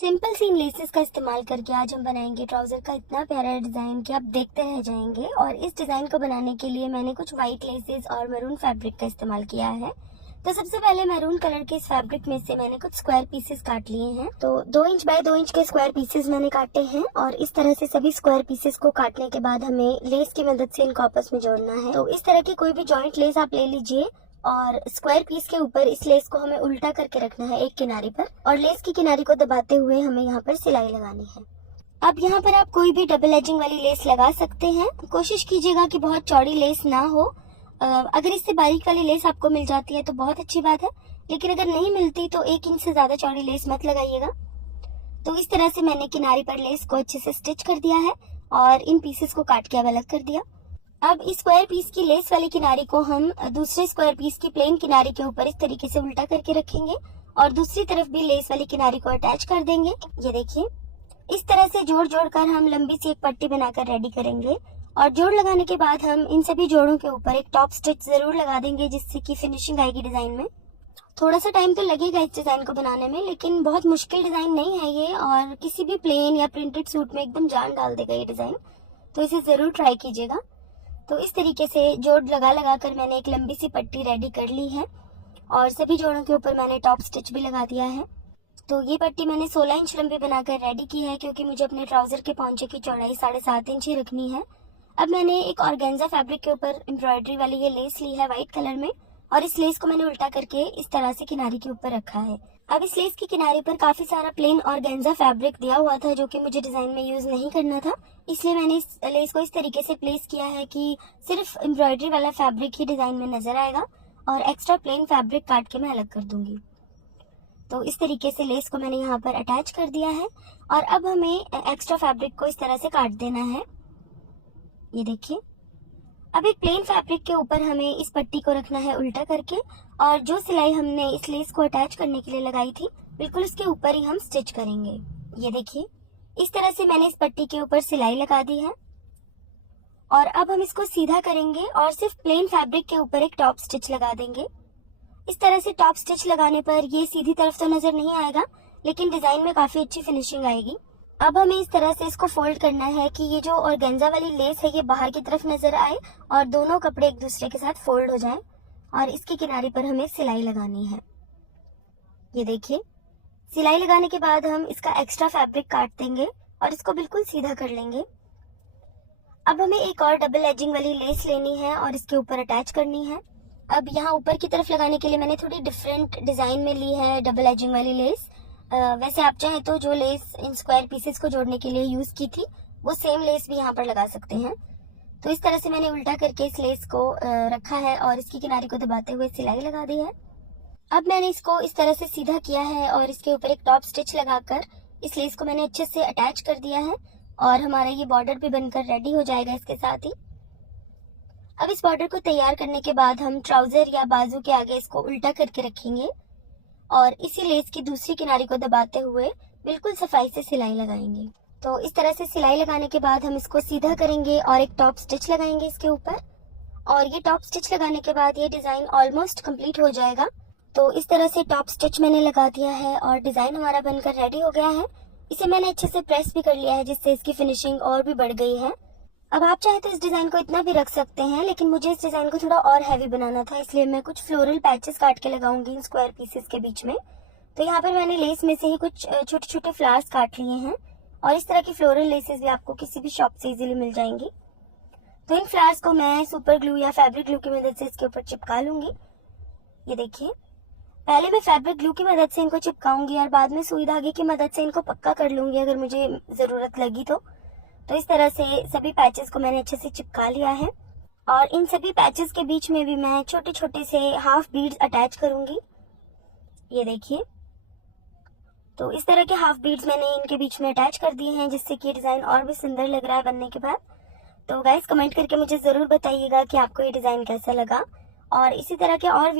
Simple सी इन laces का इस्तेमाल करके आज हम बनाएंगे ट्राउजर का इतना प्यारा डिजाइन कि आप देखते रह जाएंगे। और इस डिजाइन को बनाने के लिए मैंने कुछ व्हाइट लेसेस और मैरून फैब्रिक का इस्तेमाल किया है। तो सबसे पहले मैरून कलर के इस फैब्रिक में से मैंने कुछ स्क्वायर पीसेस काट लिए हैं। तो 2 इंच बाय 2 इंच के स्क्वायर पीसेस मैंने काटे हैं और इस तरह से सभी स्क्वायर पीसेस को काटने के बाद हमें लेस की मदद से इनको आपस में जोड़ना है। तो इस तरह की कोई भी जॉइंट लेस आप ले लीजिए और स्क्वायर पीस के ऊपर इस लेस को हमें उल्टा करके रखना है एक किनारे पर और लेस की किनारे को दबाते हुए हमें यहाँ पर सिलाई लगानी है। अब यहाँ पर आप कोई भी डबल एजिंग वाली लेस लगा सकते हैं। कोशिश कीजिएगा कि बहुत चौड़ी लेस ना हो। अगर इससे बारीक वाली लेस आपको मिल जाती है तो बहुत अच्छी बात है, लेकिन अगर नहीं मिलती तो 1 इंच से ज्यादा चौड़ी लेस मत लगाइएगा। तो इस तरह से मैंने किनारे पर लेस को अच्छे से स्टिच कर दिया है और इन पीसेस को काट के अब अलग कर दिया। अब इस स्क्वायर पीस की लेस वाली किनारी को हम दूसरे स्क्वायर पीस की प्लेन किनारी के ऊपर इस तरीके से उल्टा करके रखेंगे और दूसरी तरफ भी लेस वाली किनारी को अटैच कर देंगे। ये देखिए, इस तरह से जोड़ जोड़ कर हम लंबी सी एक पट्टी बनाकर रेडी करेंगे और जोड़ लगाने के बाद हम इन सभी जोड़ों के ऊपर एक टॉप स्टिच जरूर लगा देंगे जिससे कि फिनिशिंग आएगी डिजाइन में। थोड़ा सा टाइम तो लगेगा इस डिजाइन को बनाने में, लेकिन बहुत मुश्किल डिजाइन नहीं है ये और किसी भी प्लेन या प्रिंटेड सूट में एकदम जान डाल देगा ये डिजाइन। तो इसे जरूर ट्राई कीजिएगा। तो इस तरीके से जोड़ लगा लगा कर मैंने एक लंबी सी पट्टी रेडी कर ली है और सभी जोड़ों के ऊपर मैंने टॉप स्टिच भी लगा दिया है। तो ये पट्टी मैंने 16 इंच लंबी बनाकर रेडी की है क्योंकि मुझे अपने ट्राउजर के पौंचे की चौड़ाई 7.5 इंच ही रखनी है। अब मैंने एक ऑर्गेन्जा फैब्रिक के ऊपर एम्ब्रॉयडरी वाली ये लेस ली है व्हाइट कलर में और इस लेस को मैंने उल्टा करके इस तरह से किनारे के ऊपर रखा है। अब इस लेस की किनारे पर काफी सारा प्लेन ऑर्गेन्जा फैब्रिक दिया हुआ था जो कि मुझे डिजाइन में यूज नहीं करना था, इसलिए मैंने इस लेस को इस तरीके से प्लेस किया है कि सिर्फ एम्ब्रॉयडरी वाला फैब्रिक ही डिजाइन में नजर आएगा और एक्स्ट्रा प्लेन फैब्रिक काट के मैं अलग कर दूंगी। तो इस तरीके से लेस को मैंने यहाँ पर अटैच कर दिया है और अब हमें एक्स्ट्रा फैब्रिक को इस तरह से काट देना है। ये देखिए, अब एक प्लेन फैब्रिक के ऊपर हमें इस पट्टी को रखना है उल्टा करके और जो सिलाई हमने इस लेस को अटैच करने के लिए लगाई थी बिल्कुल उसके ऊपर ही हम स्टिच करेंगे। ये देखिए, इस तरह से मैंने इस पट्टी के ऊपर सिलाई लगा दी है और अब हम इसको सीधा करेंगे और सिर्फ प्लेन फैब्रिक के ऊपर एक टॉप स्टिच लगा देंगे। इस तरह से टॉप स्टिच लगाने पर ये सीधी तरफ तो नजर नहीं आएगा, लेकिन डिजाइन में काफी अच्छी फिनिशिंग आएगी। अब हमें इस तरह से इसको फोल्ड करना है कि ये जो ऑर्गेन्जा वाली लेस है ये बाहर की तरफ नजर आए और दोनों कपड़े एक दूसरे के साथ फोल्ड हो जाएं और इसके किनारे पर हमें सिलाई लगानी है। ये देखिए, सिलाई लगाने के बाद हम इसका एक्स्ट्रा फैब्रिक काट देंगे और इसको बिल्कुल सीधा कर लेंगे। अब हमें एक और डबल एजिंग वाली लेस लेनी है और इसके ऊपर अटैच करनी है। अब यहाँ ऊपर की तरफ लगाने के लिए मैंने थोड़ी डिफरेंट डिजाइन में ली है डबल एजिंग वाली लेस। वैसे आप चाहें तो जो लेस इन स्क्वायर पीसेस को जोड़ने के लिए यूज की थी वो सेम लेस भी यहाँ पर लगा सकते हैं। तो इस तरह से मैंने उल्टा करके इस लेस को रखा है और इसकी किनारे को दबाते हुए सिलाई लगा दी है। अब मैंने इसको इस तरह से सीधा किया है और इसके ऊपर एक टॉप स्टिच लगाकर इस लेस को मैंने अच्छे से अटैच कर दिया है और हमारा ये बॉर्डर भी बनकर रेडी हो जाएगा इसके साथ ही। अब इस बॉर्डर को तैयार करने के बाद हम ट्राउजर या बाजू के आगे इसको उल्टा करके रखेंगे और इसी लेस की दूसरी किनारे को दबाते हुए बिल्कुल सफाई से सिलाई लगाएंगे। तो इस तरह से सिलाई लगाने के बाद हम इसको सीधा करेंगे और एक टॉप स्टिच लगाएंगे इसके ऊपर और ये टॉप स्टिच लगाने के बाद ये डिजाइन ऑलमोस्ट कंप्लीट हो जाएगा। तो इस तरह से टॉप स्टिच मैंने लगा दिया है और डिजाइन हमारा बनकर रेडी हो गया है। इसे मैंने अच्छे से प्रेस भी कर लिया है जिससे इसकी फिनिशिंग और भी बढ़ गई है। अब आप चाहे तो इस डिजाइन को इतना भी रख सकते हैं, लेकिन मुझे इस डिजाइन को थोड़ा और हैवी बनाना था, इसलिए मैं कुछ फ्लोरल पैचेस काट के लगाऊंगी इन स्क्वायर पीसेस के बीच में। तो यहाँ पर मैंने लेस में से ही कुछ छोटे छोटे फ्लावर्स काट लिए हैं और इस तरह की फ्लोरल लेसेस भी आपको किसी भी शॉप से इजीली मिल जाएंगी। तो इन फ्लावर्स को मैं सुपर ग्लू या फैब्रिक ग्लू की मदद से इसके ऊपर चिपका लूंगी। ये देखिए, पहले मैं फैब्रिक ग्लू की मदद से इनको चिपकाऊंगी और बाद में सुई धागे की मदद से इनको पक्का कर लूंगी अगर मुझे जरूरत लगी तो। इस तरह से सभी पैचेस को मैंने अच्छे से चिपका लिया है और इन सभी पैचेस के बीच में भी मैं छोटे छोटे से हाफ बीड्स अटैच करूंगी। ये देखिए, तो इस तरह के हाफ बीड्स मैंने इनके बीच में अटैच कर दिए हैं जिससे कि डिजाइन और भी सुंदर लग रहा है बनने के बाद। तो गाइस, कमेंट करके मुझे जरूर बताइएगा कि आपको ये डिजाइन कैसा लगा और इसी तरह के और